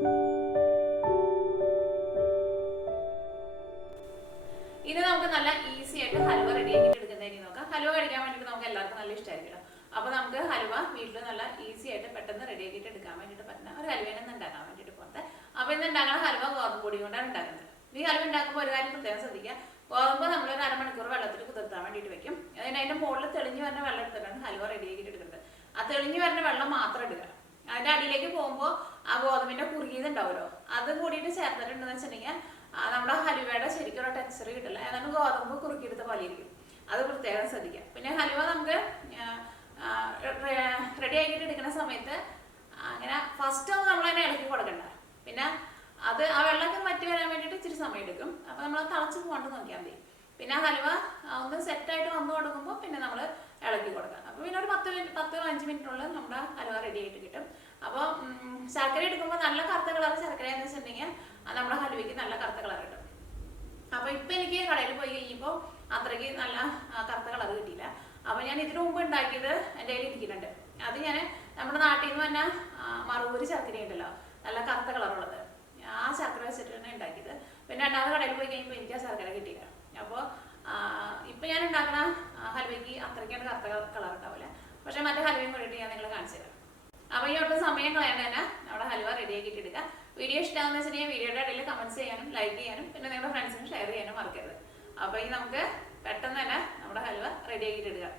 ഇത് നമുക്ക് നല്ല ഈസി ആയിട്ട് ഹൽവ റെഡിയാക്കിയിട്ട് എടുക്കുന്നതായിരിക്കും നോക്കാം. ഹൽവ കഴിക്കാൻ വേണ്ടിയിട്ട് നമുക്ക് എല്ലാവർക്കും നല്ല ഇഷ്ടമായിരിക്കും. അപ്പോൾ നമുക്ക് ഹൽവ വീട്ടിൽ നല്ല ഈസി ആയിട്ട് പെട്ടെന്ന് റെഡിയാക്കിയിട്ട് എടുക്കാൻ വേണ്ടിയിട്ട് പറ്റുന്ന ഒരു ഹൽവേനെ ഉണ്ടാക്കാൻ വേണ്ടിയിട്ട് പോകുന്നത്. അപ്പോൾ ഇന്ന് ഉണ്ടാക്കുന്ന ഹൽവ ഗോതമ്പ് പൊടി കൊണ്ടാണ് ഉണ്ടാക്കുന്നത്. ഈ ഹൽവ ഉണ്ടാക്കുമ്പോൾ ഒരു കാര്യം പ്രത്യേകം ശ്രദ്ധിക്കുക. ഗോതമ്പ് നമ്മൾ ഒരു അരമണിക്കൂർ വെള്ളത്തിൽ കുതിർത്താൻ വേണ്ടിയിട്ട് വെക്കും. അതിൻ്റെ മുകളിൽ തെളിഞ്ഞു വരുന്ന വെള്ളം എടുത്തിട്ടാണ് ഹൽവ റെഡിയാക്കിയിട്ട് എടുക്കുന്നത്. ആ തെളിഞ്ഞു വരുന്ന വെള്ളം മാത്രം എടുക്കുക. അതിൻ്റെ അടിയിലേക്ക് പോകുമ്പോൾ ആ ഗോതമ്പിൻ്റെ കുറുകിയത് ഉണ്ടാവുമല്ലോ, അത് കൂടിയിട്ട് ചേർത്തിട്ടുണ്ടെന്ന് വെച്ചിട്ടുണ്ടെങ്കിൽ നമ്മുടെ ഹലുവയുടെ ശരിക്കുള്ള ടെക്സ്ചർ കിട്ടില്ല. ഏതാണ്ട് ഗോതമ്പ് കുറുക്കിയെടുത്ത പോലെ ഇരിക്കും. അത് പ്രത്യേകം ശ്രദ്ധിക്കുക. പിന്നെ ഹലുവ നമുക്ക് റെഡി ആക്കിയിട്ട് എടുക്കുന്ന സമയത്ത് അങ്ങനെ ഫസ്റ്റ് ഒന്ന് നമ്മളതിനെ ഇളക്കി കൊടുക്കണ്ട. പിന്നെ അത് ആ വെള്ളമൊക്കെ വറ്റി വരാൻ വേണ്ടിയിട്ട് ഇച്ചിരി സമയം എടുക്കും. അപ്പോൾ നമ്മൾ തിളച്ച് പോകാണ്ട് നോക്കിയാൽ മതി. പിന്നെ ഹലുവ ഒന്ന് സെറ്റായിട്ട് വന്നു കൊടുക്കുമ്പോൾ പിന്നെ നമ്മൾ ഇളക്കി കൊടുക്കാം. അപ്പോൾ പിന്നെ ഒരു 10-15 മിനിറ്റിനുള്ളിൽ നമ്മുടെ ഹലുവ റെഡി ആയിട്ട് കിട്ടും. അപ്പോൾ ശർക്കര എടുക്കുമ്പോൾ നല്ല കറുത്ത കളർ ശർക്കര എന്ന് വെച്ചിട്ടുണ്ടെങ്കിൽ നമ്മുടെ ഹലുവയ്ക്ക് നല്ല കറുത്ത കളർ കിട്ടും. അപ്പോൾ ഇപ്പം എനിക്ക് കടയിൽ പോയി കഴിഞ്ഞപ്പോൾ അത്രയ്ക്ക് നല്ല കറുത്ത കളർ കിട്ടിയില്ല. അപ്പോൾ ഞാൻ ഇതിനു മുമ്പ് ഉണ്ടാക്കിയത് എൻ്റെ കയ്യിൽ ഇരിക്കുന്നുണ്ട്. അത് ഞാൻ നമ്മുടെ നാട്ടിൽ നിന്ന് തന്നെ മറുപൂരി ശർക്കര ഉണ്ടല്ലോ, നല്ല കറുത്ത കളറുള്ളത്, ആ ശർക്കര വെച്ചിട്ടാണ് ഉണ്ടാക്കിയത്. പിന്നെ രണ്ടാമത് കടയിൽ പോയി കഴിയുമ്പോൾ എനിക്ക് ആ ശർക്കര കിട്ടിയില്ല. അപ്പോൾ ഇപ്പം ഞാൻ ഉണ്ടാക്കുന്ന ഹൽവയ്ക്ക് അത്രയ്ക്കാണ് കറുത്ത കളർ ഉണ്ടാവില്ല. പക്ഷേ മറ്റേ ഹൽവയും കൂടിയിട്ട് ഞാൻ നിങ്ങളെ കാണിച്ചു തരാം. അപ്പോൾ ഈ ഒട്ടും സമയം കളയാണ്ട് തന്നെ നമ്മുടെ ഹൽവ റെഡിയാക്കിയിട്ട് എടുക്കുക. വീഡിയോ ഇഷ്ടമാണെന്ന് വെച്ചിട്ടുണ്ടെങ്കിൽ വീഡിയോയുടെ ഇടയിൽ കമൻറ്റ്സ് ചെയ്യാനും ലൈക്ക് ചെയ്യാനും പിന്നെ നിങ്ങളുടെ ഫ്രണ്ട്സിനും ഷെയർ ചെയ്യാനും മറക്കരുത്. അപ്പോൾ ഇനി നമുക്ക് പെട്ടെന്ന് തന്നെ നമ്മുടെ ഹൽവ റെഡിയാക്കിയിട്ട് എടുക്കാം.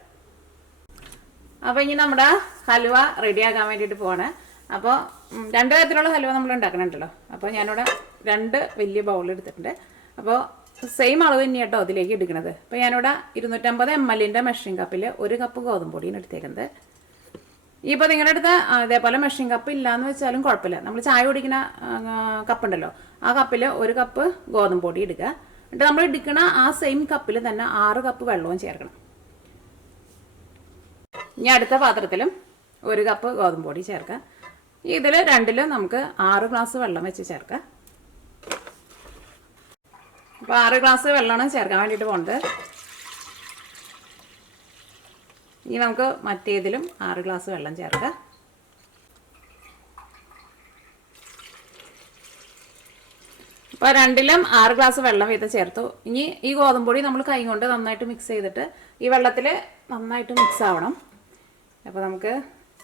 അപ്പോൾ ഇനി നമ്മുടെ ഹൽവ റെഡിയാക്കാൻ വേണ്ടിയിട്ട് പോവാണ്. അപ്പോൾ 2 തരത്തിലുള്ള ഹൽവ നമ്മൾ ഉണ്ടാക്കണുണ്ടല്ലോ. അപ്പോൾ ഞാനിവിടെ 2 വലിയ ബൗൾ എടുത്തിട്ടുണ്ട്. അപ്പോൾ സെയിം അളവ് തന്നെ കേട്ടോ അതിലേക്ക് എടുക്കുന്നത്. അപ്പോൾ ഞാനിവിടെ 250 ml മെഷറിംഗ് കപ്പിൽ 1 കപ്പ് ഗോതമ്പ് പൊടിയാണ് എടുത്തേക്കുന്നത്. ഇപ്പോൾ നിങ്ങളുടെ അടുത്ത് ഇതേപോലെ മെഷറിംഗ് കപ്പ് ഇല്ലയെന്ന് വെച്ചാലും കുഴപ്പമില്ല. നമ്മൾ ചായ കുടിക്കുന്ന കപ്പുണ്ടല്ലോ, ആ കപ്പിൽ 1 കപ്പ് ഗോതമ്പ് പൊടി എടുക്കുക. എന്നിട്ട് നമ്മൾ എടുക്കണ ആ സെയിം കപ്പിൽ തന്നെ 6 കപ്പ് വെള്ളവും ചേർക്കണം. ഇനി അടുത്ത പാത്രത്തിലും 1 കപ്പ് ഗോതമ്പ് പൊടി ചേർക്കുക. ഇതിൽ 2ലും നമുക്ക് 6 ഗ്ലാസ് വെള്ളം വെച്ച് ചേർക്കാം. അപ്പോൾ 6 ഗ്ലാസ് വെള്ളമാണ് ചേർക്കാൻ വേണ്ടിയിട്ട് പോകുന്നത്. ഇനി നമുക്ക് മറ്റേതിലും 6 ഗ്ലാസ് വെള്ളം ചേർക്കാം. അപ്പോൾ 2ലും 6 ഗ്ലാസ് വെള്ളം വീതം ചേർത്തു. ഇനി ഈ ഗോതമ്പ് പൊടി നമ്മൾ കൈ കൊണ്ട് നന്നായിട്ട് മിക്സ് ചെയ്തിട്ട് ഈ വെള്ളത്തിൽ നന്നായിട്ട് മിക്സ് ആവണം. അപ്പോൾ നമുക്ക്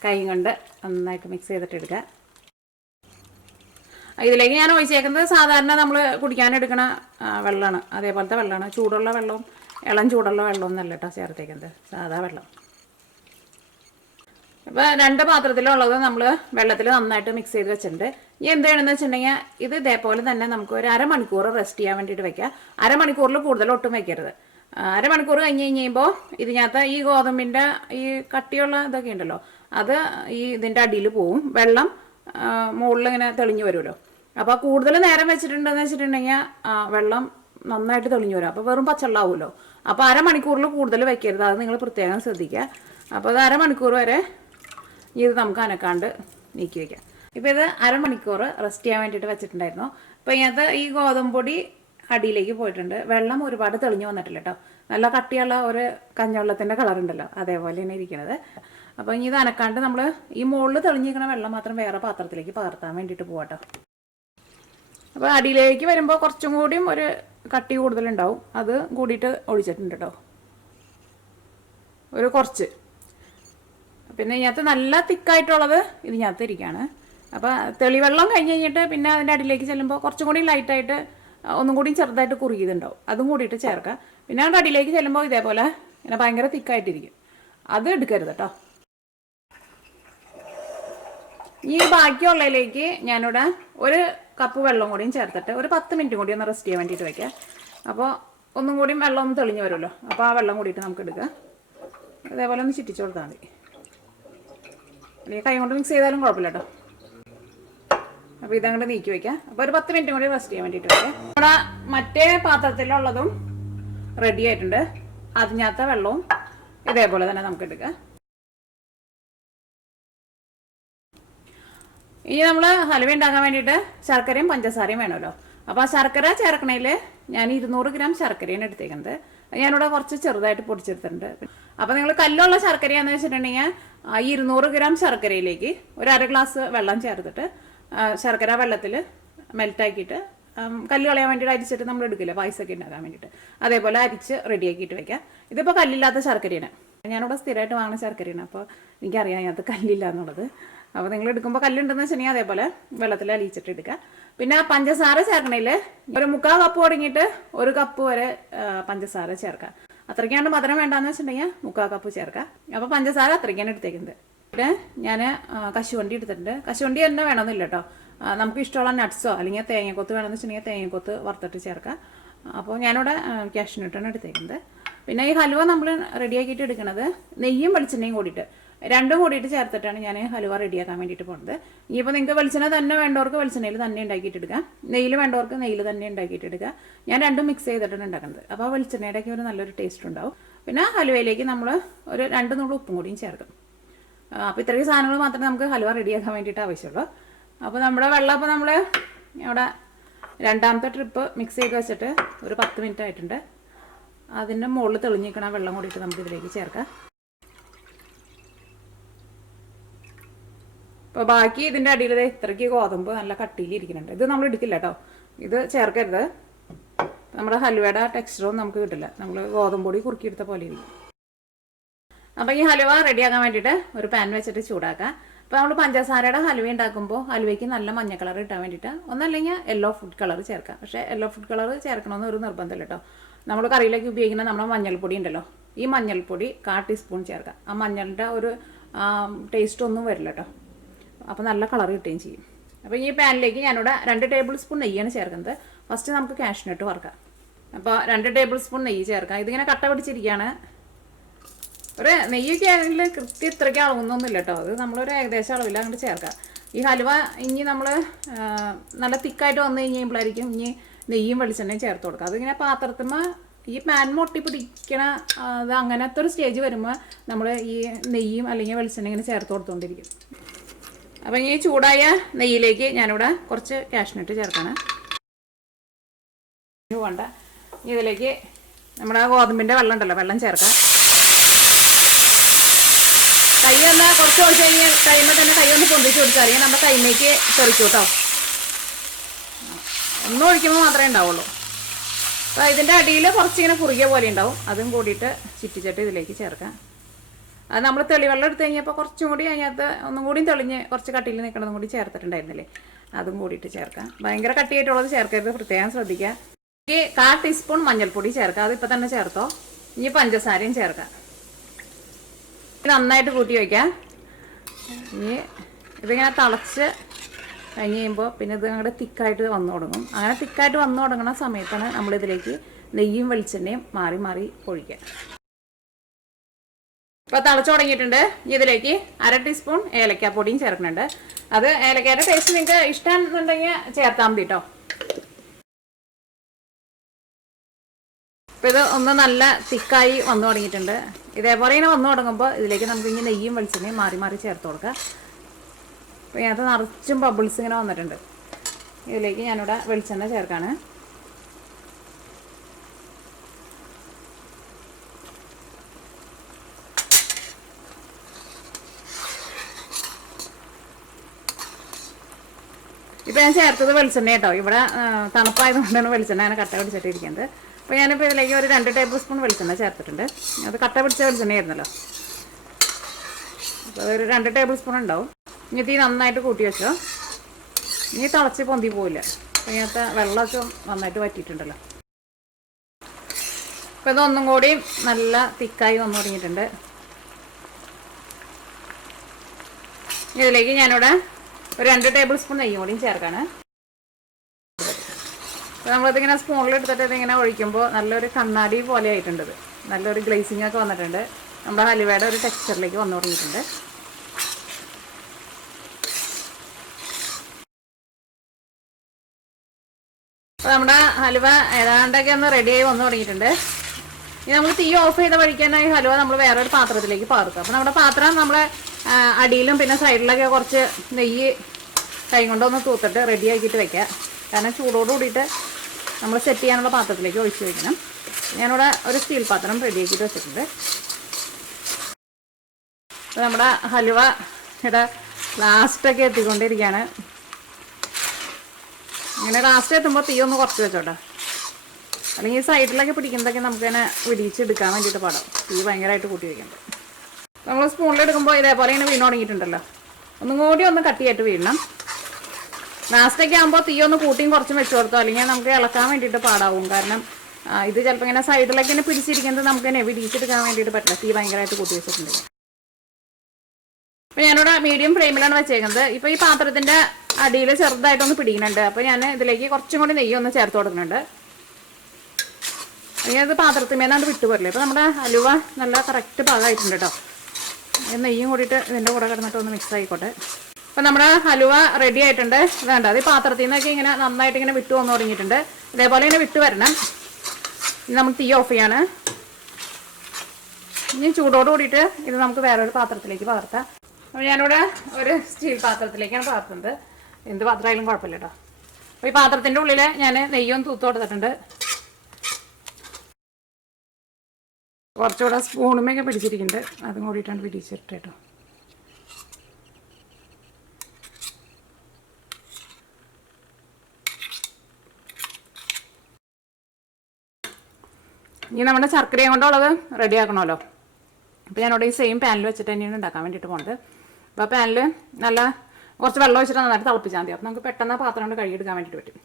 കൈ കൊണ്ട് നന്നായിട്ട് മിക്സ് ചെയ്തിട്ട് എടുക്കാം. ഇതിലേക്ക് ഞാൻ ഒഴിച്ചേക്കുന്നത് സാധാരണ നമ്മൾ കുടിക്കാനെടുക്കണ വെള്ളമാണ്, അതേപോലത്തെ വെള്ളമാണ്. ചൂടുള്ള വെള്ളവും ഇളം ചൂടുള്ള വെള്ളവും എന്നല്ല കേട്ടോ ചേർത്തേക്കുന്നത്, സാധാ വെള്ളം. ഇപ്പോൾ 2 പാത്രത്തിലുള്ളത് നമ്മൾ വെള്ളത്തിൽ നന്നായിട്ട് മിക്സ് ചെയ്ത് വെച്ചിട്ടുണ്ട്. ഇനി എന്താണെന്ന് വെച്ചിട്ടുണ്ടെങ്കിൽ ഇത് ഇതേപോലെ തന്നെ നമുക്ക് ഒരു അരമണിക്കൂർ റെസ്റ്റ് ചെയ്യാൻ വേണ്ടിയിട്ട് വെക്കുക. അരമണിക്കൂറിൽ കൂടുതൽ ഒട്ടും വയ്ക്കരുത്. അരമണിക്കൂർ കഴിയുമ്പോൾ ഇതിനകത്ത് ഈ ഗോതമ്പിൻ്റെ ഈ കട്ടിയുള്ള ഇതൊക്കെ ഉണ്ടല്ലോ, അത് ഇതിൻ്റെ അടിയിൽ പോവും. വെള്ളം മുകളിൽ ഇങ്ങനെ തെളിഞ്ഞു വരുമല്ലോ. അപ്പോൾ കൂടുതൽ നേരം വെച്ചിട്ടുണ്ടെന്ന് വെച്ചിട്ടുണ്ടെങ്കിൽ വെള്ളം നന്നായിട്ട് തെളിഞ്ഞു വരും. അപ്പോൾ വെറും പച്ചവെള്ളമാവുമല്ലോ. അപ്പോൾ അരമണിക്കൂറിൽ കൂടുതൽ വെക്കരുത്, അത് നിങ്ങൾ പ്രത്യേകം ശ്രദ്ധിക്കുക. അപ്പോൾ അത് അരമണിക്കൂർ വരെ ഇത് നമുക്ക് അനക്കാണ്ട് നീക്കി വയ്ക്കാം. ഇപ്പോൾ ഇത് അരമണിക്കൂർ റെസ്റ്റ് ചെയ്യാൻ വേണ്ടിയിട്ട് വെച്ചിട്ടുണ്ടായിരുന്നു. അപ്പോൾ ഇതിനകത്ത് ഈ ഗോതമ്പ് പൊടി അടിയിലേക്ക് പോയിട്ടുണ്ട്. വെള്ളം ഒരുപാട് തെളിഞ്ഞു വന്നിട്ടില്ല കേട്ടോ. നല്ല കട്ടിയുള്ള ഒരു കഞ്ഞവെള്ളത്തിൻ്റെ കളറുണ്ടല്ലോ, അതേപോലെ തന്നെ ഇരിക്കുന്നത്. അപ്പോൾ ഇനി ഇത് അനക്കാണ്ട് നമ്മൾ ഈ മുകളിൽ തെളിഞ്ഞിരിക്കുന്ന വെള്ളം മാത്രം വേറെ പാത്രത്തിലേക്ക് പകർത്താൻ വേണ്ടിയിട്ട് പോകാട്ടോ. അപ്പോൾ അടിയിലേക്ക് വരുമ്പോൾ കുറച്ചും കൂടിയും ഒരു കട്ടി കൂടുതലുണ്ടാവും, അത് കൂടിയിട്ട് ഒഴിച്ചിട്ടുണ്ട് കേട്ടോ, ഒരു കുറച്ച്. പിന്നെ ഇതിനകത്ത് നല്ല തിക്കായിട്ടുള്ളത് ഇതിനകത്ത് ഇരിക്കുകയാണ്. അപ്പോൾ തെളിവെള്ളം കഴിഞ്ഞ് കഴിഞ്ഞിട്ട് പിന്നെ അതിൻ്റെ അടിയിലേക്ക് ചെല്ലുമ്പോൾ കുറച്ചും കൂടി ലൈറ്റായിട്ട് ഒന്നും കൂടി ചെറുതായിട്ട് കുറുകിയതുണ്ടാവും, അതും കൂടിയിട്ട് ചേർക്കുക. പിന്നെ അതിൻ്റെ അടിയിലേക്ക് ചെല്ലുമ്പോൾ ഇതേപോലെ ഇങ്ങനെ ഭയങ്കര തിക്കായിട്ടിരിക്കും, അത് എടുക്കരുത് കേട്ടോ. ഈ ബാക്കിയുള്ളതിലേക്ക് ഞാനിവിടെ 1 കപ്പ് വെള്ളം കൂടിയും ചേർത്തിട്ട് ഒരു 10 മിനിറ്റ് കൂടി ഒന്ന് റെസ്റ്റ് ചെയ്യാൻ വേണ്ടിയിട്ട് വയ്ക്കുക. അപ്പോൾ ഒന്നും കൂടിയും വെള്ളം ഒന്ന് തെളിഞ്ഞ് വരുമല്ലോ, അപ്പോൾ ആ വെള്ളം കൂടിയിട്ട് നമുക്ക് എടുക്കാം. അതേപോലെ ഒന്ന് ചുറ്റിച്ച് കൊടുത്താൽ മതി, അല്ലെങ്കിൽ കൈ കൊണ്ട് മിക്സ് ചെയ്താലും കുഴപ്പമില്ല കേട്ടോ. അപ്പോൾ ഇതങ്ങോട്ട് നീക്കി വയ്ക്കാം. അപ്പോൾ ഒരു 10 മിനിറ്റ് കൂടി റെസ്റ്റ് ചെയ്യാൻ വേണ്ടിയിട്ട് വയ്ക്കാം. നമ്മുടെ മറ്റേ പാത്രത്തിലുള്ളതും റെഡി ആയിട്ടുണ്ട്. അതിനകത്ത വെള്ളവും ഇതേപോലെ തന്നെ നമുക്ക് എടുക്കാം. ഇനി നമ്മൾ ഹൽവ ഉണ്ടാക്കാൻ വേണ്ടിയിട്ട് ശർക്കരയും പഞ്ചസാരയും വേണമല്ലോ. അപ്പോൾ ആ ശർക്കര ചേർക്കണതിൽ ഞാൻ 200 ഗ്രാം ശർക്കരയാണ് എടുത്തേക്കുന്നത്. ഞാനിവിടെ കുറച്ച് ചെറുതായിട്ട് പൊടിച്ചെടുത്തിട്ടുണ്ട്. അപ്പോൾ നിങ്ങൾ കല്ലുള്ള ശർക്കരയാണെന്ന് വെച്ചിട്ടുണ്ടെങ്കിൽ 200 ഗ്രാം ശർക്കരയിലേക്ക് 1/2 ഗ്ലാസ് വെള്ളം ചേർത്തിട്ട് ശർക്കര വെള്ളത്തിൽ മെൽറ്റാക്കിയിട്ട് കല്ല് കളയാൻ വേണ്ടിയിട്ട് അരിച്ചിട്ട് നമ്മൾ എടുക്കില്ല പായസമൊക്കെ ഉണ്ടാക്കാൻ വേണ്ടിയിട്ട്, അതേപോലെ അരിച്ച് റെഡിയാക്കിയിട്ട് വെക്കാം. ഇതിപ്പോൾ കല്ലില്ലാത്ത ശർക്കരയാണ്, ഞാനിവിടെ സ്ഥിരമായിട്ട് വാങ്ങുന്ന ശർക്കരയാണ്. അപ്പോൾ എനിക്കറിയാം അതിനകത്ത് കല്ലില്ല എന്നുള്ളത്. അപ്പോൾ നിങ്ങൾ എടുക്കുമ്പോൾ കല്ലുണ്ടെന്ന് വെച്ചിട്ടുണ്ടെങ്കിൽ അതേപോലെ വെള്ളത്തിൽ അലിയിച്ചിട്ട് എടുക്കുക. പിന്നെ പഞ്ചസാര ചേർക്കണേൽ ഒരു 3/4 കപ്പ് തുടങ്ങിയിട്ട് 1 കപ്പ് വരെ പഞ്ചസാര ചേർക്കുക. അത്രയ്ക്കാണ്ട് മധുരം വേണ്ടാന്ന് വെച്ചിട്ടുണ്ടെങ്കിൽ 3/4 കപ്പ് ചേർക്കുക. അപ്പോൾ പഞ്ചസാര അത്രയ്ക്കാണ് എടുത്തേക്കുന്നത്. പിന്നെ ഞാൻ കശുവണ്ടി എടുത്തിട്ടുണ്ട്. കശുവണ്ടി തന്നെ വേണമെന്നില്ല കേട്ടോ, നമുക്ക് ഇഷ്ടമുള്ള നട്ട്സോ അല്ലെങ്കിൽ തേങ്ങക്കൊത്ത് വേണമെന്ന് വെച്ചിട്ടുണ്ടെങ്കിൽ തേങ്ങക്കൊത്ത് വറുത്തിട്ട് ചേർക്കുക. അപ്പോൾ ഞാനിവിടെ കാഷ്യൂ നട്ടാണ് എടുത്തേക്കുന്നത്. പിന്നെ ഈ ഹലുവ നമ്മൾ റെഡിയാക്കിയിട്ട് എടുക്കുന്നത് നെയ്യും വെളിച്ചെണ്ണയും കൂടിയിട്ട് രണ്ടും കൂടിയിട്ട് ചേർത്തിട്ടാണ് ഞാൻ ഹലുവ റെഡിയാക്കാൻ വേണ്ടിയിട്ട് പോകുന്നത്. ഇനിയിപ്പോൾ നിങ്ങൾക്ക് വെളിച്ചെണ്ണ തന്നെ വേണ്ടവർക്ക് വെളിച്ചെണ്ണയിൽ തന്നെ ഉണ്ടാക്കിയിട്ട് എടുക്കുക, നെയ്യിൽ വേണ്ടവർക്ക് നെയ്യിൽ തന്നെ ഉണ്ടാക്കിയിട്ട് എടുക്കുക. ഞാൻ രണ്ടും മിക്സ് ചെയ്തിട്ടാണ് ഉണ്ടാക്കുന്നത്. അപ്പോൾ വെളിച്ചെണ്ണയുടെയൊക്കെ ഒരു നല്ലൊരു ടേസ്റ്റ് ഉണ്ടാവും. പിന്നെ ഹലുവയിലേക്ക് നമ്മൾ ഒരു 2 നുള്ളു ഉപ്പും കൂടിയും ചേർക്കും. അപ്പോൾ ഇത്രയും സാധനങ്ങൾ മാത്രമേ നമുക്ക് ഹലുവ റെഡിയാക്കാൻ വേണ്ടിയിട്ട് ആവശ്യമുള്ളൂ. അപ്പോൾ നമ്മുടെ വെള്ളം ഇപ്പോൾ നമ്മൾ ഇവിടെ 2ാമത്തെ ട്രിപ്പ് മിക്സ് ചെയ്ത് വെച്ചിട്ട് ഒരു 10 മിനിറ്റ് ആയിട്ടുണ്ട്. അതിൻ്റെ മുകളിൽ തെളിഞ്ഞിരിക്കണ വെള്ളം കൂടിയിട്ട് നമുക്ക് ഇതിലേക്ക് ചേർക്കാം. അപ്പോൾ ബാക്കി ഇതിൻ്റെ അടിയിൽ ഇത്രയ്ക്ക് ഗോതമ്പ് നല്ല കട്ടിയിൽ ഇരിക്കുന്നുണ്ട്. ഇത് നമ്മൾ എടുക്കില്ല കേട്ടോ, ഇത് ചേർക്കരുത്. നമ്മുടെ ഹലുവയുടെ ടെക്സ്ചറൊന്നും നമുക്ക് കിട്ടില്ല, നമ്മൾ ഗോതമ്പ് പൊടി കുറുക്കിയെടുത്ത പോലെ ഇരിക്കും. അപ്പോൾ ഈ ഹലുവ റെഡിയാക്കാൻ വേണ്ടിയിട്ട് ഒരു പാൻ വെച്ചിട്ട് ചൂടാക്കാം. അപ്പോൾ നമ്മൾ പഞ്ചസാരയുടെ ഹലുവ ഉണ്ടാക്കുമ്പോൾ ഹലുവയ്ക്ക് നല്ല മഞ്ഞ കളർ കിട്ടാൻ വേണ്ടിയിട്ട് ഒന്നല്ലെങ്കിൽ യെല്ലോ ഫുഡ് കളർ ചേർക്കാം. പക്ഷേ യെല്ലോ ഫുഡ് കളർ ചേർക്കണമെന്ന് ഒരു നിർബന്ധമില്ല കേട്ടോ. നമ്മൾ കറിയിലേക്ക് ഉപയോഗിക്കുന്ന നമ്മുടെ മഞ്ഞൾപ്പൊടി ഉണ്ടല്ലോ, ഈ മഞ്ഞൾപ്പൊടി 1/4 ടീസ്പൂൺ ചേർക്കാം. ആ മഞ്ഞളുടെ ഒരു ടേസ്റ്റ് ഒന്നും വരില്ല കേട്ടോ, അപ്പോൾ നല്ല കളർ കിട്ടുകയും ചെയ്യും. അപ്പോൾ ഈ പാനിലേക്ക് ഞാനിവിടെ 2 ടേബിൾ സ്പൂൺ നെയ്യാണ് ചേർക്കുന്നത്. ഫസ്റ്റ് നമുക്ക് കാഷ്യൂ നട്ട് വറുക്കാം. അപ്പോൾ 2 ടേബിൾ സ്പൂൺ നെയ്യ് ചേർക്കാം. ഇതിങ്ങനെ കട്ട പിടിച്ചിരിക്കുകയാണ്. ഒരു നെയ്യൊക്കെ ആണെങ്കിൽ കൃത്യം ഇത്രയ്ക്ക് അളവൊന്നുമില്ല കേട്ടോ, അത് നമ്മളൊരു ഏകദേശം അളവില്ല അങ്ങോട്ട് ചേർക്കാം. ഈ ഹലുവ ഇനി നമ്മൾ നല്ല തിക്കായിട്ട് വന്നു കഴിയുമ്പോഴായിരിക്കും ഇനി നെയ്യും വെളിച്ചെണ്ണയും ചേർത്ത് കൊടുക്കുക. അതിങ്ങനെ പാത്രത്തിൽ ഈ പാൻ മൊട്ടി പിടിക്കണ അത് അങ്ങനത്തെ ഒരു സ്റ്റേജ് വരുമ്പോൾ നമ്മൾ ഈ നെയ്യും അല്ലെങ്കിൽ വെളിച്ചെണ്ണ ഇങ്ങനെ ചേർത്ത് കൊടുത്തുകൊണ്ടിരിക്കും. അപ്പം ഈ ചൂടായ നെയ്യിലേക്ക് ഞാനിവിടെ കുറച്ച് കാഷ്യൂ നട്ട് ചേർക്കണം. വേണ്ട, ഇതിലേക്ക് നമ്മുടെ ഗോതമ്പിൻ്റെ വെള്ളം ഉണ്ടല്ലോ, വെള്ളം ചേർക്കാം. കൈ ഒന്ന് കുറച്ച് ഒഴിച്ച് കഴിഞ്ഞാൽ കൈമ തന്നെ കൈ ഒന്ന് പൊന്തിച്ച് കൊടുത്താൽ നമ്മുടെ കൈമേക്ക് തെറിച്ചു കേട്ടോ. ഒന്നും ഒഴിക്കുമ്പോൾ മാത്രമേ ഉണ്ടാവുള്ളൂ. അപ്പോൾ ഇതിൻ്റെ അടിയിൽ കുറച്ചിങ്ങനെ കുറുകിയ പോലെ ഉണ്ടാവും, അതും കൂടിയിട്ട് ചുറ്റിച്ചിട്ട് ഇതിലേക്ക് ചേർക്കാം. അത് നമ്മൾ തെളിവെള്ളം എടുത്ത് കഴിഞ്ഞപ്പോൾ കുറച്ചും കൂടി അതിനകത്ത് ഒന്നും കൂടി തെളിഞ്ഞ് കുറച്ച് കട്ടിയിൽ നിൽക്കണതും കൂടി ചേർത്തിട്ടുണ്ടായിരുന്നില്ലേ, അതും കൂടിയിട്ട് ചേർക്കാം. ഭയങ്കര കട്ടിയായിട്ടുള്ളത് ചേർക്കരുത്, പ്രത്യേകം ശ്രദ്ധിക്കുക. ഈ 1/4 ടീസ്പൂൺ മഞ്ഞൾപ്പൊടി ചേർക്കാം, അതിപ്പോൾ തന്നെ ചേർത്തോ. ഇനി പഞ്ചസാരയും ചേർക്കാം. നന്നായിട്ട് കൂട്ടി വയ്ക്കാം. ഇനി ഇതിങ്ങനെ തിളച്ച് കഴിഞ്ഞ് കഴിയുമ്പോൾ പിന്നെ ഇത് അങ്ങോട്ട് തിക്കായിട്ട് വന്നു തുടങ്ങും. അങ്ങനെ തിക്കായിട്ട് വന്നു തുടങ്ങുന്ന സമയത്താണ് നമ്മളിതിലേക്ക് നെയ്യും വെളിച്ചെണ്ണയും മാറി മാറി ഒഴിക്കുക. ഇപ്പോൾ തിളച്ച് തുടങ്ങിയിട്ടുണ്ട്. ഇതിലേക്ക് 1/2 ടീസ്പൂൺ ഏലക്കാപ്പൊടിയും ചേർക്കുന്നുണ്ട്. അത് ഏലക്കയുടെ ടേസ്റ്റ് നിങ്ങൾക്ക് ഇഷ്ടം എന്നുണ്ടെങ്കിൽ ചേർത്താൽ മതി കേട്ടോ. അപ്പോൾ ഇത് ഒന്ന് നല്ല തിക്കായി വന്നു തുടങ്ങിയിട്ടുണ്ട്. ഇതേപോലെ ഇങ്ങനെ വന്നു തുടങ്ങുമ്പോൾ ഇതിലേക്ക് നമുക്ക് ഇനി നെയ്യും വെളിച്ചെണ്ണയും മാറി മാറി ചേർത്ത് കൊടുക്കാം. അപ്പോൾ ഇതിനകത്ത് നിറച്ചും ബബിൾസ് ഇങ്ങനെ വന്നിട്ടുണ്ട്. ഇതിലേക്ക് ഞാനിവിടെ വെളിച്ചെണ്ണ ചേർക്കാണ്. ഇപ്പോൾ ഞാൻ ചേർത്തത് വെളിച്ചെണ്ണ കേട്ടോ. ഇവിടെ തണുപ്പായതുകൊണ്ടാണ് വെളിച്ചെണ്ണ അങ്ങനെ കട്ട പിടിച്ചിട്ടിരിക്കുന്നത്. അപ്പോൾ ഞാനിപ്പോൾ ഇതിലേക്ക് ഒരു 2 ടേബിൾ സ്പൂൺ വെളിച്ചെണ്ണ ചേർത്തിട്ടുണ്ട്. അത് കട്ട പിടിച്ച വെളിച്ചെണ്ണയായിരുന്നല്ലോ, അപ്പോൾ അതൊരു 2 ടേബിൾ സ്പൂൺ ഉണ്ടാവും. ഇനി തീ നന്നായിട്ട് കൂട്ടി വെച്ചോ. ഇനി തിളച്ച് പൊന്തി പോവില്ല. അപ്പോൾ ഇങ്ങനത്തെ വെള്ളമൊക്കെ നന്നായിട്ട് വറ്റിയിട്ടുണ്ടല്ലോ. അപ്പോൾ ഇതൊന്നും കൂടി നല്ല തിക്കായി വന്നു തുടങ്ങിയിട്ടുണ്ട്. ഇതിലേക്ക് ഞാനിവിടെ ഒരു 2 ടേബിൾ സ്പൂൺ നെയ്യും കൂടിയും ചേർക്കാണ്. അപ്പോൾ നമ്മളിതിങ്ങനെ സ്പൂണിലെടുത്തിട്ട് ഇതിങ്ങനെ ഒഴിക്കുമ്പോൾ നല്ലൊരു കണ്ണാടി പോലെ ആയിട്ടുണ്ട്. നല്ലൊരു ഗ്ലേസിങ് ഒക്കെ വന്നിട്ടുണ്ട്. നമ്മുടെ ഹലുവയുടെ ഒരു ടെക്സ്ചറിലേക്ക് വന്നു തുടങ്ങിയിട്ടുണ്ട്. അപ്പോൾ നമ്മുടെ ഹലുവ ഏതാണ്ടൊക്കെ ഒന്ന് റെഡിയായി വന്നു തുടങ്ങിയിട്ടുണ്ട്. ഇനി നമ്മൾ തീ ഓഫ് ചെയ്ത വഴിക്കാനായി ഹലുവ നമ്മൾ വേറൊരു പാത്രത്തിലേക്ക് പകർത്തുക. അപ്പോൾ നമ്മുടെ പാത്രം നമ്മളെ അടിയിലും പിന്നെ സൈഡിലൊക്കെ കുറച്ച് നെയ്യ് കൈ കൊണ്ടൊന്ന് തൂത്തിട്ട് റെഡിയാക്കിയിട്ട് വെക്കുക. കാരണം ചൂടോട് കൂടിയിട്ട് നമ്മൾ സെറ്റ് ചെയ്യാനുള്ള പാത്രത്തിലേക്ക് ഒഴിച്ച് വയ്ക്കണം. ഞാനിവിടെ ഒരു സ്റ്റീൽ പാത്രം റെഡിയാക്കിയിട്ട് വെച്ചിട്ടുണ്ട്. അപ്പോൾ നമ്മുടെ ഹലുവ ഇവിടെ ലാസ്റ്റൊക്കെ എത്തിക്കൊണ്ടിരിക്കുകയാണ്. ഇങ്ങനെ ലാസ്റ്റ് എത്തുമ്പോൾ തീ ഒന്ന് കുറച്ച് വെച്ചോട്ടെ, അല്ലെങ്കിൽ സൈഡിലൊക്കെ പിടിക്കുന്നതൊക്കെ നമുക്കിങ്ങനെ വിടിച്ചെടുക്കാൻ വേണ്ടിയിട്ട് പാടാം. തീ ഭയങ്കരമായിട്ട് കൂട്ടി വയ്ക്കുന്നുണ്ട്. നമ്മൾ സ്പൂണിലെടുക്കുമ്പോൾ ഇതേപോലെ ഇങ്ങനെ വീണ് തുടങ്ങിയിട്ടുണ്ടല്ലോ, ഒന്നും കൂടി ഒന്ന് കട്ടിയായിട്ട് വീഴണം. ലാസ്റ്റൊക്കെ ആകുമ്പോൾ തീ ഒന്ന് കൂട്ടിയും കുറച്ചും വെച്ച് കൊടുത്തോ, അല്ലെങ്കിൽ നമുക്ക് ഇളക്കാൻ വേണ്ടിയിട്ട് പാടാവും. കാരണം ഇത് ചിലപ്പോൾ ഇങ്ങനെ സൈഡിലൊക്കെ ഇങ്ങനെ പിടിച്ചിരിക്കുന്നത് നമുക്ക് തന്നെ വിടിച്ചെടുക്കാൻ വേണ്ടിയിട്ട് പറ്റില്ല, തീ ഭയങ്കരമായിട്ട് കൂട്ടി വെച്ചിട്ടുണ്ട്. അപ്പോൾ ഞാനിവിടെ മീഡിയം ഫ്ലെയിമിലാണ് വെച്ചേക്കുന്നത്. ഇപ്പോൾ ഈ പാത്രത്തിൻ്റെ അടിയിൽ ചെറുതായിട്ടൊന്ന് പിടിക്കുന്നുണ്ട്. അപ്പോൾ ഞാൻ ഇതിലേക്ക് കുറച്ചും കൂടി നെയ്യ് ഒന്ന് ചേർത്ത് കൊടുക്കുന്നുണ്ട്. അല്ലെങ്കിൽ അത് പാത്രത്തിൽ മേലാണ്ട് വിട്ടുപോരില്ലേ. ഇപ്പോൾ നമ്മുടെ ഹലുവ നല്ല കറക്റ്റ് പാകമായിട്ടുണ്ട് കേട്ടോ. നെയ്യും കൂടിയിട്ട് ഇതിൻ്റെ കൂടെ കിടന്നിട്ട് ഒന്ന് മിക്സ് ആയിക്കോട്ടെ. അപ്പോൾ നമ്മുടെ ഹലുവ റെഡി ആയിട്ടുണ്ട്. വേണ്ട അത് ഈ പാത്രത്തിൽ നിന്നൊക്കെ ഇങ്ങനെ നന്നായിട്ട് ഇങ്ങനെ വിട്ടു വന്ന് തുടങ്ങിയിട്ടുണ്ട്. ഇതേപോലെ ഇങ്ങനെ വിട്ട് വരണം. ഇനി നമ്മൾ തീ ഓഫ് ചെയ്യാണ്. ഇനി ചൂടോട് കൂടിയിട്ട് ഇത് നമുക്ക് വേറൊരു പാത്രത്തിലേക്ക് പകർത്താം. അപ്പോൾ ഞാനിവിടെ ഒരു സ്റ്റീൽ പാത്രത്തിലേക്കാണ് പകർത്തുന്നത്. എന്ത് പാത്രമായാലും കുഴപ്പമില്ല കേട്ടോ. അപ്പോൾ ഈ പാത്രത്തിൻ്റെ ഉള്ളിൽ ഞാൻ നെയ്യൊന്ന് തൂത്ത് കൊടുത്തിട്ടുണ്ട്. കുറച്ചുകൂടെ സ്പൂണുമൊക്കെ പിടിച്ചിരിക്കുന്നുണ്ട്, അതും കൂടിയിട്ടാണ് പിടിച്ചിട്ട് കേട്ടോ. ഇനി നമ്മുടെ ശർക്കരയും കൊണ്ടുള്ളത് റെഡി ആക്കണമല്ലോ. അപ്പോൾ ഞാനിവിടെ ഈ സെയിം പാനിൽ വെച്ചിട്ട് തന്നെയാണ് ഉണ്ടാക്കാൻ വേണ്ടിയിട്ട് പോകുന്നത്. അപ്പോൾ ആ പാനിൽ നല്ല കുറച്ച് വെള്ളം വെച്ചിട്ട് നന്നായിട്ട് തിളപ്പിച്ചാൽ മതി. അപ്പോൾ നമുക്ക് പെട്ടെന്ന് പാത്രം കൊണ്ട് കഴുകിയെടുക്കാൻ വേണ്ടിയിട്ട് പറ്റും.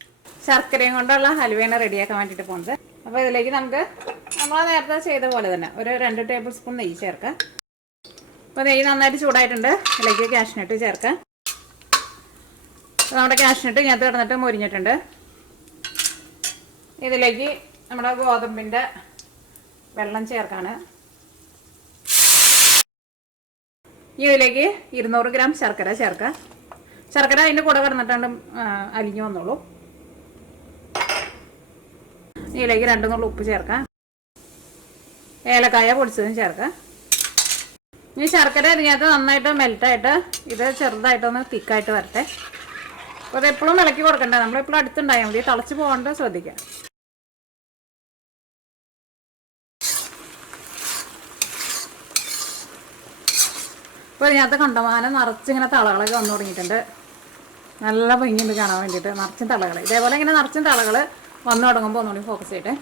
ശർക്കരയും കൊണ്ടുള്ള ഹലുവേനെ റെഡിയാക്കാൻ വേണ്ടിയിട്ട് പോകുന്നത്. അപ്പോൾ ഇതിലേക്ക് നമുക്ക് നമ്മൾ നേരത്തെ ചെയ്ത പോലെ തന്നെ ഒരു 2 ടേബിൾ സ്പൂൺ നെയ്യ് ചേർക്കാം. അപ്പോൾ നെയ്യ് നന്നായിട്ട് ചൂടായിട്ടുണ്ട്. ഇതിലേക്ക് കാഷ്നട്ട് ചേർക്കാം. അപ്പോൾ നമ്മുടെ കാഷ്നട്ട് ഇതിനകത്ത് കിടന്നിട്ട് മൊരിഞ്ഞിട്ടുണ്ട്. ഇതിലേക്ക് നമ്മുടെ ഗോതമ്പിൻ്റെ വെള്ളം ചേർക്കാണ്. ഇതിലേക്ക് 200 ഗ്രാം ശർക്കര ചേർക്കാം. ശർക്കര അതിൻ്റെ കൂടെ കിടന്നിട്ടാണ് അലിഞ്ഞു വന്നോളൂ. ഇതിലേക്ക് 2 നുള്ളി ഉപ്പ് ചേർക്കാം. ഏലക്കായ പൊടിച്ചതും ചേർക്കാം. ഇനി ശർക്കര ഇതിനകത്ത് നന്നായിട്ട് മെൽറ്റായിട്ട് ഇത് ചെറുതായിട്ടൊന്ന് തിക്കായിട്ട് വരട്ടെ. അപ്പോൾ അത് എപ്പോഴും ഇളക്കി കൊടുക്കണ്ട, നമ്മളെപ്പോഴും അടുത്തുണ്ടായാൽ മതി, തിളച്ച് പോകാണ്ട് ശ്രദ്ധിക്കാം. അപ്പോൾ ഇതിനകത്ത് കണ്ടമാനം നിറച്ചിങ്ങനെ തളകളൊക്കെ വന്നു തുടങ്ങിയിട്ടുണ്ട്. നല്ല ഭംഗിയുണ്ട് കാണാൻ വേണ്ടിയിട്ട്. നിറച്ചും തളകൾ ഇതേപോലെ ഇങ്ങനെ നിറച്ചും തളകൾ വന്നു തുടങ്ങുമ്പോൾ ഒന്നുകൂടി ഫോക്കസ് ചെയ്യട്ടെ.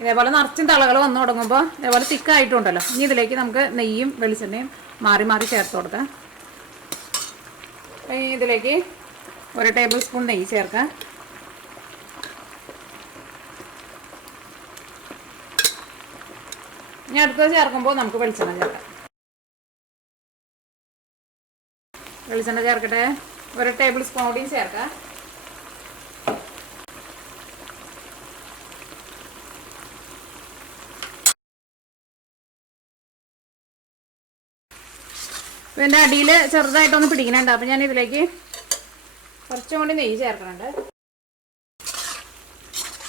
ഇതേപോലെ നിറച്ചും തളകൾ വന്നു തുടങ്ങുമ്പോൾ ഇതേപോലെ തിക്കായിട്ടുണ്ടല്ലോ. ഇനി ഇതിലേക്ക് നമുക്ക് നെയ്യും വെളിച്ചെണ്ണയും മാറി മാറി ചേർത്ത് കൊടുക്കാം. ഇതിലേക്ക് 1 ടേബിൾ സ്പൂൺ നെയ്യ് ചേർക്കാം. ഇനി അടുത്തത് ചേർക്കുമ്പോൾ നമുക്ക് വെളിച്ചെണ്ണ ചേർക്കാം. വെളിച്ചെണ്ണ ചേർക്കട്ടെ. 1 ടേബിൾ സ്പൂൺ കൂടിയും ചേർക്കാം. ഇതിൻ്റെ അടിയിൽ ചെറുതായിട്ടൊന്ന് പിടിക്കുന്നുണ്ട്. അപ്പം ഞാൻ ഇതിലേക്ക് കുറച്ചും കൂടി നെയ്യ് ചേർക്കുന്നുണ്ട്.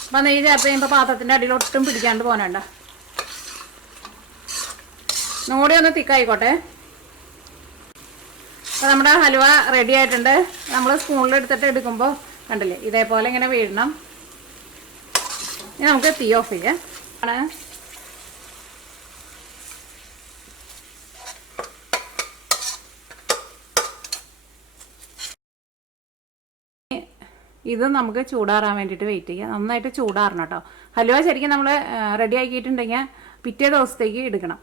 അപ്പം നെയ്യ് ചേർത്ത് കഴിയുമ്പോൾ പാത്രത്തിൻ്റെ അടിയിൽ ഒട്ടും പിടിക്കാണ്ട് പോകാനുണ്ട്. ഒന്നുകൂടി ഒന്ന് തിക്കായിക്കോട്ടെ. അപ്പോൾ നമ്മുടെ ഹലുവ റെഡി ആയിട്ടുണ്ട്. നമ്മൾ സ്പൂണിലെടുത്തിട്ട് എടുക്കുമ്പോൾ കണ്ടില്ലേ ഇതേപോലെ ഇങ്ങനെ വീഴണം. ഇനി നമുക്ക് തീ ഓഫ് ചെയ്യാം. ഇത് നമുക്ക് ചൂടാറാൻ വേണ്ടിയിട്ട് വെയിറ്റ് ചെയ്യാം. നന്നായിട്ട് ചൂടാറണം കേട്ടോ. ഹലുവ ശരിക്കും നമ്മൾ റെഡി ആക്കിയിട്ടുണ്ടെങ്കിൽ പിറ്റേ ദിവസത്തേക്ക് എടുക്കണം.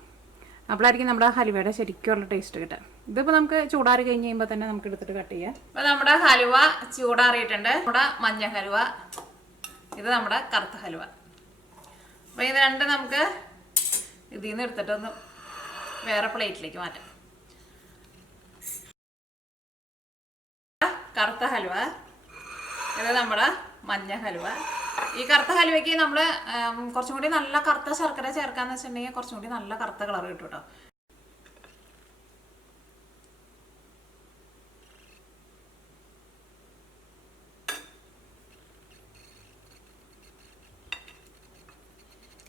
അപ്പോഴായിരിക്കും നമ്മുടെ ഹലുവയുടെ ശരിക്കുള്ള ടേസ്റ്റ് കിട്ടുക. ഇതിപ്പോൾ നമുക്ക് ചൂടാറി കഴിഞ്ഞ് കഴിയുമ്പോൾ തന്നെ നമുക്ക് എടുത്തിട്ട് കട്ട് ചെയ്യാം. അപ്പോൾ നമ്മുടെ ഹലുവ ചൂടാറിയിട്ടുണ്ട്. നമ്മുടെ മഞ്ഞ ഹലുവ, ഇത് നമ്മുടെ കറുത്ത ഹലുവ. അപ്പോൾ ഇത് രണ്ടും നമുക്ക് ഇതിൽ നിന്ന് എടുത്തിട്ടൊന്ന് വേറെ പ്ലേറ്റിലേക്ക് മാറ്റാം. കറുത്ത ഹലുവ, ഇത് നമ്മുടെ മഞ്ഞ ഹലുവ. ഈ കറുത്ത ഹലുവയ്ക്ക് നമ്മൾ കുറച്ചും കൂടി നല്ല കറുത്ത ശർക്കര ചേർക്കാന്ന് വെച്ചിട്ടുണ്ടെങ്കിൽ കുറച്ചും കൂടി നല്ല കറുത്ത കളർ കിട്ടും കേട്ടോ.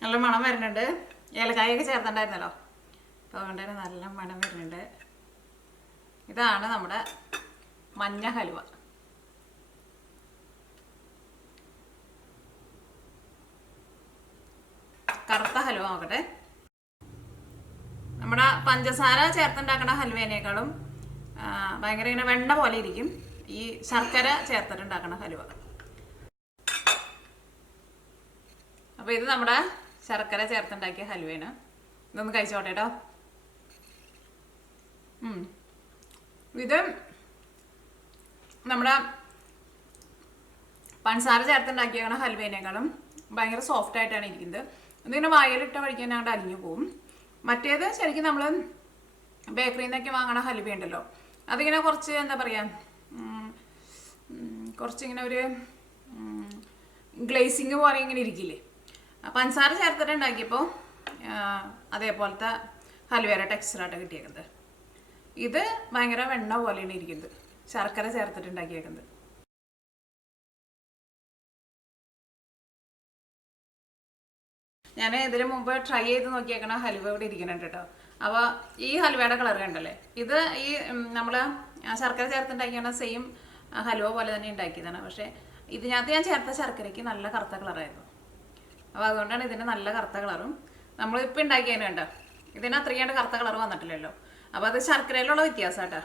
നല്ല മണം വരുന്നുണ്ട്. ഏലക്കായൊക്കെ ചേർത്തിട്ടുണ്ടായിരുന്നല്ലോ, അപ്പോൾ അതുകൊണ്ട് തന്നെ നല്ല മണം വരുന്നുണ്ട്. ഇതാണ് നമ്മുടെ മഞ്ഞ ഹലുവ. കറുത്ത ഹലുവ നോക്കട്ടെ. നമ്മുടെ പഞ്ചസാര ചേർത്തുണ്ടാക്കുന്ന ഹലുവേനേക്കാളും ഭയങ്കര ഇങ്ങനെ വെണ്ണ പോലെ ഇരിക്കും ഈ ശർക്കര ചേർത്തിട്ടുണ്ടാക്കുന്ന ഹലുവ. അപ്പോൾ ഇത് നമ്മുടെ ശർക്കര ചേർത്തുണ്ടാക്കിയ ഹലുവയാണ്. ഇതൊന്ന് കഴിച്ചോട്ടെ കേട്ടോ. ഇത് നമ്മുടെ പഞ്ചസാര ചേർത്തുണ്ടാക്കിയ ഹൽവേനേക്കാളും ഭയങ്കര സോഫ്റ്റ് ആയിട്ടാണ് ഇരിക്കുന്നത്. ഇതിങ്ങനെ വായലിട്ട വഴിക്കാൻ ഞങ്ങളുടെ അലിഞ്ഞു പോവും. മറ്റേത് ശരിക്കും നമ്മൾ ബേക്കറിയിൽ നിന്നൊക്കെ വാങ്ങണ ഹൽവ ഉണ്ടല്ലോ, അതിങ്ങനെ കുറച്ച് എന്താ പറയുക, കുറച്ചിങ്ങനെ ഒരു ഗ്ലേസിങ് പോലെ ഇങ്ങനെ ഇരിക്കില്ലേ. പഞ്ചസാര ചേർത്തിട്ട് ഉണ്ടാക്കിയപ്പോൾ അതേപോലത്തെ ഹൽവേയുടെ ടെക്സ്ചറായിട്ട് കിട്ടിയേക്കുന്നത്. ഇത് ഭയങ്കര വെണ്ണ പോലെയാണ് ഇരിക്കുന്നത്, ശർക്കര ചേർത്തിട്ട് ഉണ്ടാക്കിയേക്കുന്നത്. ഞാൻ ഇതിന് മുമ്പ് ട്രൈ ചെയ്ത് നോക്കിയേക്കണ ഹലുവ ഇവിടെ ഇരിക്കുന്നുണ്ട് കേട്ടോ. അപ്പോൾ ഈ ഹലുവയുടെ കളർ കണ്ടല്ലേ, ഇത് ഈ നമ്മൾ ശർക്കര ചേർത്തുണ്ടാക്കിയാണ് സെയിം ഹലുവ പോലെ തന്നെ ഉണ്ടാക്കിയതാണ്. പക്ഷേ ഇതിനകത്ത് ഞാൻ ചേർത്ത ശർക്കരയ്ക്ക് നല്ല കറുത്ത കളറായിരുന്നു. അപ്പോൾ അതുകൊണ്ടാണ് ഇതിന് നല്ല കറുത്ത കളറും. നമ്മളിപ്പോൾ ഉണ്ടാക്കിയതിന് കണ്ടോ, ഇതിന് അത്രയും കറുത്ത കളർ വന്നിട്ടില്ലല്ലോ. അപ്പോൾ അത് ശർക്കരയിലുള്ള വ്യത്യാസം കേട്ടോ.